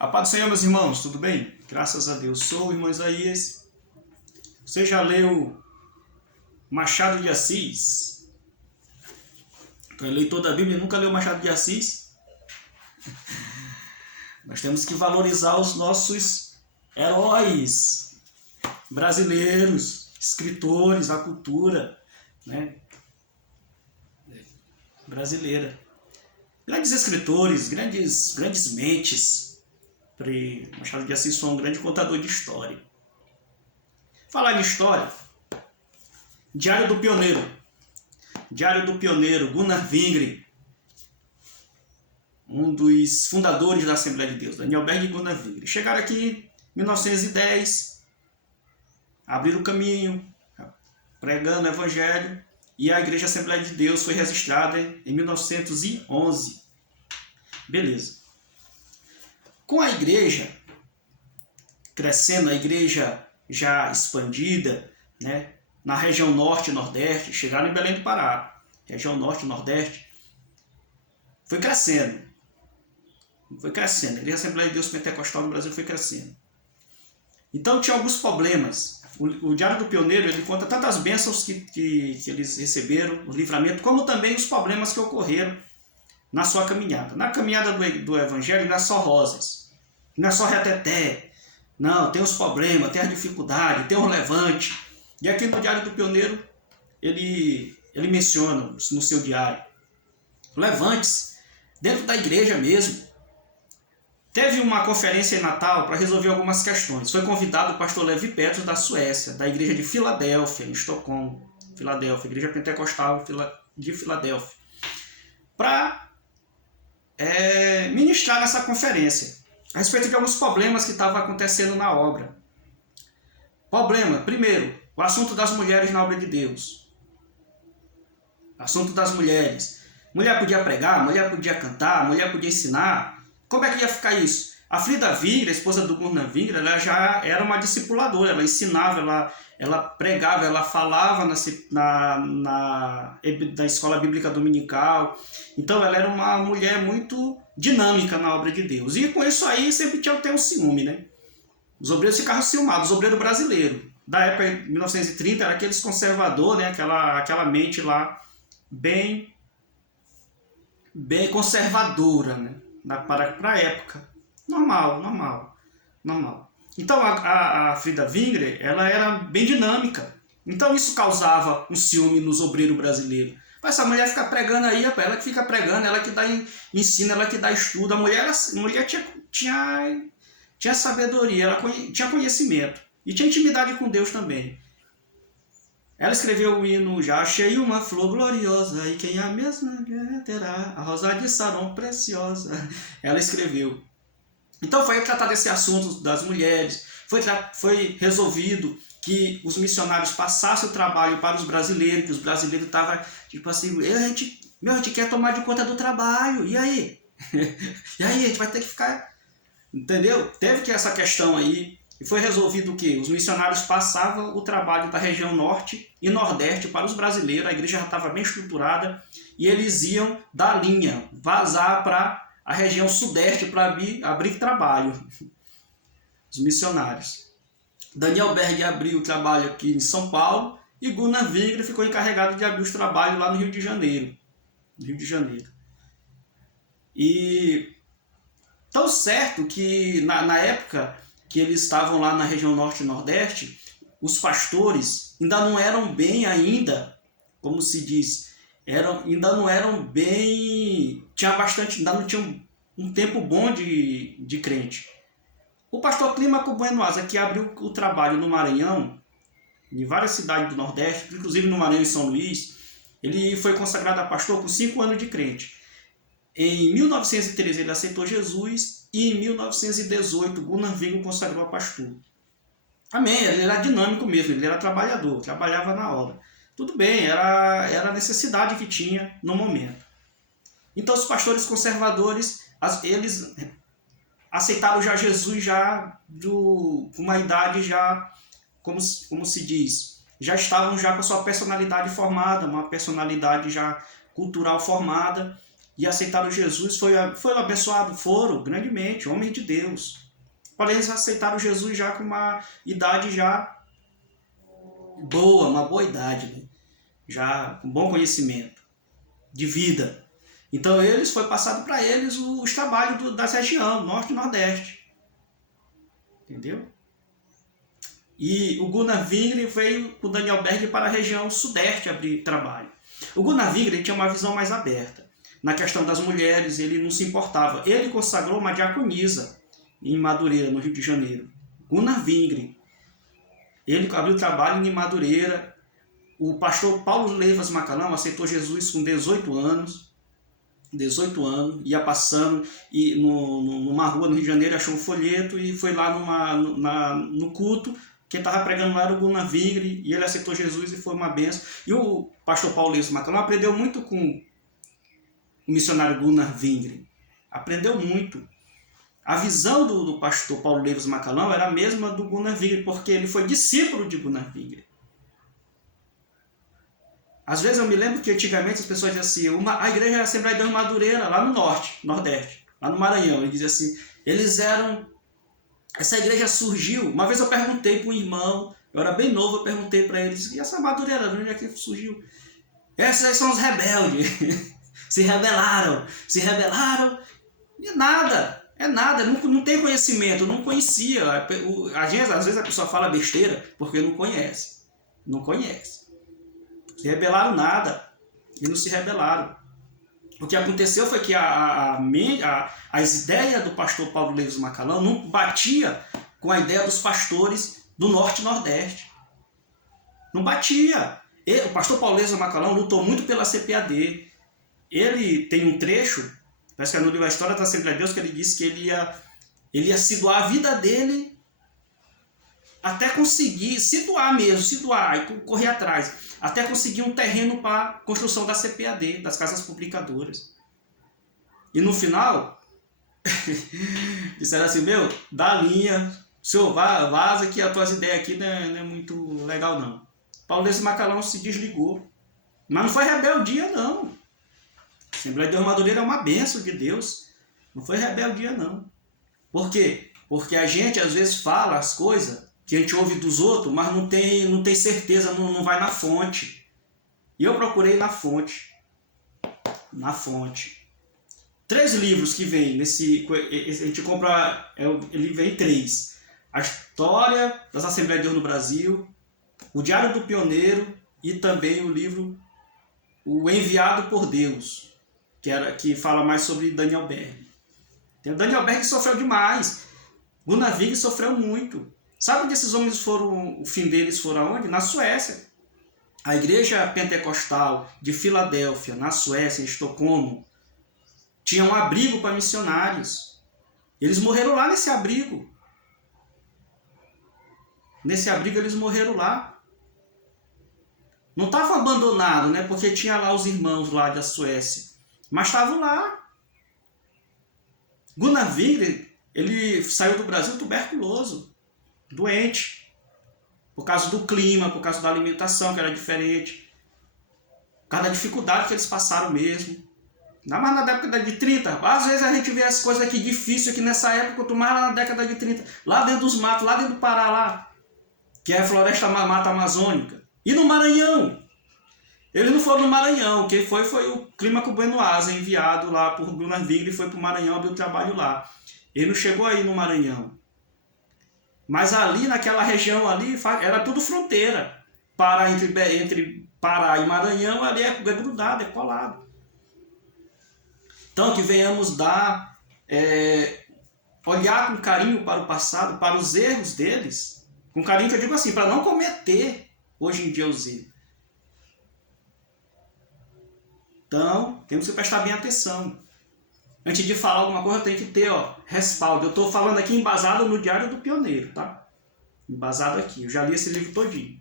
A paz do Senhor, meus irmãos, tudo bem? Graças a Deus. Sou o irmão Isaías. Você já leu Machado de Assis? Tu é leitor da Bíblia e nunca leu Machado de Assis? Nós temos que valorizar os nossos heróis brasileiros, escritores, a cultura, né, brasileira. Grandes escritores, grandes mentes. Machado de Assis foi um grande contador de história. Falar em história, Diário do Pioneiro, Gunnar Wingren, um dos fundadores da Assembleia de Deus, Daniel Berg e Gunnar Wingren. Chegaram aqui em 1910, abriram o caminho, pregando o Evangelho, e a Igreja Assembleia de Deus foi registrada em 1911. Beleza. Com a igreja crescendo, a igreja já expandida, né, na região norte e nordeste, chegaram em Belém do Pará, região norte e nordeste, foi crescendo. A Igreja Assembleia de Deus Pentecostal no Brasil foi crescendo. Então tinha alguns problemas. O Diário do Pioneiro, ele conta tanto as bênçãos que eles receberam, o livramento, como também os problemas que ocorreram na sua caminhada. Na caminhada do Evangelho não é só rosas, não é só reteté, não, tem os problemas, tem as dificuldades, tem o levante. E aqui no Diário do Pioneiro, ele menciona no seu diário, levantes dentro da igreja mesmo. Teve uma conferência em Natal para resolver algumas questões. Foi convidado o pastor Levi Petros da Suécia, da igreja de Filadélfia, em Estocolmo, Filadélfia, igreja pentecostal de Filadélfia, para ministrar nessa conferência a respeito de alguns problemas que estavam acontecendo na obra. Problema, primeiro, o assunto das mulheres na obra de Deus. Assunto das mulheres. Mulher podia pregar, mulher podia cantar, mulher podia ensinar. Como é que ia ficar isso? A Frida Wingren, a esposa do Gunnar Wingren, ela já era uma discipuladora, ela ensinava, ela pregava, ela falava na escola bíblica dominical. Então ela era uma mulher muito dinâmica na obra de Deus. E com isso aí sempre tinha que ter um ciúme, né? Os obreiros ficavam ciumados, os obreiros brasileiros. Da época de 1930 era aqueles conservadores, né? Aquela mente lá bem conservadora, né? Para a época. Normal. Então a Frida Wingren, ela era bem dinâmica. Então isso causava um ciúme nos obreiros brasileiros. Mas essa mulher fica pregando aí, ela que fica pregando, ela que dá ensino, ela que dá estudo. A mulher tinha sabedoria, ela tinha conhecimento. E tinha intimidade com Deus também. Ela escreveu o hino Já achei uma flor gloriosa, e quem a mesma terá, a rosa de Saron preciosa. Ela escreveu. Então foi tratado esse assunto das mulheres, foi resolvido que os missionários passassem o trabalho para os brasileiros, que os brasileiros estavam tipo assim, a gente quer tomar de conta do trabalho, e aí? E aí, a gente vai ter que ficar... Entendeu? Teve que essa questão aí, e foi resolvido que os missionários passavam o trabalho da região norte e nordeste para os brasileiros, a igreja já estava bem estruturada, e eles iam da linha, vazar para a região sudeste para abrir trabalho. Os missionários. Daniel Berg abriu o trabalho aqui em São Paulo e Gunnar Wingren ficou encarregado de abrir os trabalhos lá no Rio de Janeiro. E tão certo que na época que eles estavam lá na região norte e nordeste, os pastores ainda não eram bem ainda, como se diz, ainda não eram bem, ainda não tinham um tempo bom de crente. O pastor Clímaco Bueno Asa, que abriu o trabalho no Maranhão, em várias cidades do Nordeste, inclusive no Maranhão e São Luís, ele foi consagrado a pastor com 5 anos de crente. Em 1913 ele aceitou Jesus e em 1918 Gunnar Wingren consagrou a pastor. Amém, ele era dinâmico mesmo, ele era trabalhador, trabalhava na obra. Tudo bem, era a necessidade que tinha no momento. Então os pastores conservadores, eles aceitaram já Jesus com uma idade já, como se diz, já estavam já com a sua personalidade formada, uma personalidade já cultural formada, e aceitaram Jesus, foram abençoados, foram grandemente, homens de Deus. Porém, eles aceitaram Jesus já com uma idade já boa, uma boa idade, né? Já com bom conhecimento de vida. Então foi passado para eles os trabalhos da região, norte e nordeste. Entendeu? E o Gunnar Wingren veio com o Daniel Berg para a região sudeste abrir trabalho. O Gunnar Wingren tinha uma visão mais aberta. Na questão das mulheres, ele não se importava. Ele consagrou uma diaconisa em Madureira, no Rio de Janeiro. Gunnar Wingren. Ele abriu trabalho em Madureira. O pastor Paulo Leivas Macalão aceitou Jesus com 18 anos. 18 anos, ia passando e numa rua no Rio de Janeiro, achou um folheto e foi lá no culto. Quem estava pregando lá era o Gunnar Wingren, e ele aceitou Jesus e foi uma benção. E o pastor Paulo Leivas Macalão aprendeu muito com o missionário Gunnar Wingren. Aprendeu muito. A visão do pastor Paulo Leivas Macalão era a mesma do Gunnar Wingren, porque ele foi discípulo de Gunnar Wingren. Às vezes eu me lembro que antigamente as pessoas diziam assim, a igreja era Assembleia de Deus Madureira, lá no norte, nordeste, lá no Maranhão. Ele dizia assim, essa igreja surgiu. Uma vez eu perguntei para um irmão, eu era bem novo, eu perguntei para ele, e essa Madureira, de onde é que surgiu? Esses aí são os rebeldes, se rebelaram, e nada, não tem conhecimento, não conhecia. Às vezes a pessoa fala besteira porque não conhece. Se rebelaram nada, e não se rebelaram. O que aconteceu foi que as ideias do pastor Paulo Leivas Macalão não batia com a ideia dos pastores do norte e nordeste. Não batia. O pastor Paulo Leivas Macalão lutou muito pela CPAD. Ele tem um trecho, parece que é no livro A História da Assembleia de Deus, que ele disse que ele ia se doar a vida dele até conseguir, se doar, e correr atrás, até conseguir um terreno para a construção da CPAD, das casas publicadoras. E no final, disseram assim, dá a linha, senhor, vaza que as tuas ideias aqui não é muito legal não. Paulo Leivas Macalão se desligou. Mas não foi rebeldia não. A Assembleia de Deus Madureira é uma bênção de Deus. Não foi rebeldia não. Por quê? Porque a gente às vezes fala as coisas que a gente ouve dos outros, mas não tem certeza, não vai na fonte. E eu procurei na fonte. 3 livros que vem nesse... A gente compra... Ele vem 3. A História das Assembleias de Deus no Brasil, o Diário do Pioneiro e também o livro O Enviado por Deus, que fala mais sobre Daniel Berg. O Daniel Berg sofreu demais. Gunnar Wingren sofreu muito. Sabe onde esses homens o fim deles foram aonde? Na Suécia. A igreja pentecostal de Filadélfia, na Suécia, em Estocolmo, tinha um abrigo para missionários. Eles morreram lá nesse abrigo. Nesse abrigo eles morreram lá. Não estavam abandonados, né? Porque tinha lá os irmãos lá da Suécia. Mas estavam lá. Gunnar Wingren, ele saiu do Brasil tuberculoso. Doente, por causa do clima, por causa da alimentação que era diferente, por causa da dificuldade que eles passaram mesmo. Mas na década de 30, às vezes a gente vê as coisas aqui difíceis aqui nessa época, quanto mais lá na década de 30, lá dentro dos matos, lá dentro do Pará, lá, que é a floresta mata amazônica. E no Maranhão. Eles não foram no Maranhão, quem foi o Clímaco Benoasa, enviado lá por Gunnar Wingren, foi para o Maranhão abrir o trabalho lá. Ele não chegou aí no Maranhão. Mas ali, naquela região ali, era tudo fronteira. Pará, entre Pará e Maranhão, ali é grudado, é colado. Então, que venhamos olhar com carinho para o passado, para os erros deles. Com carinho que eu digo assim, para não cometer hoje em dia os erros. Então, temos que prestar bem atenção. Antes de falar alguma coisa, tem que ter respaldo. Eu estou falando aqui embasado no Diário do Pioneiro, tá? Embasado aqui. Eu já li esse livro todinho.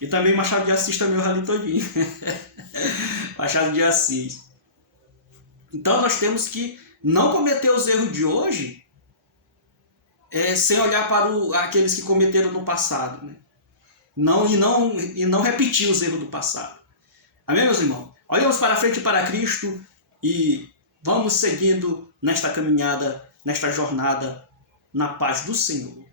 E também Machado de Assis também eu já li todinho. Machado de Assis. Então nós temos que não cometer os erros de hoje sem olhar para aqueles que cometeram no passado, né? E não repetir os erros do passado. Amém, meus irmãos? Olhamos para frente para Cristo e vamos seguindo nesta caminhada, nesta jornada, na paz do Senhor.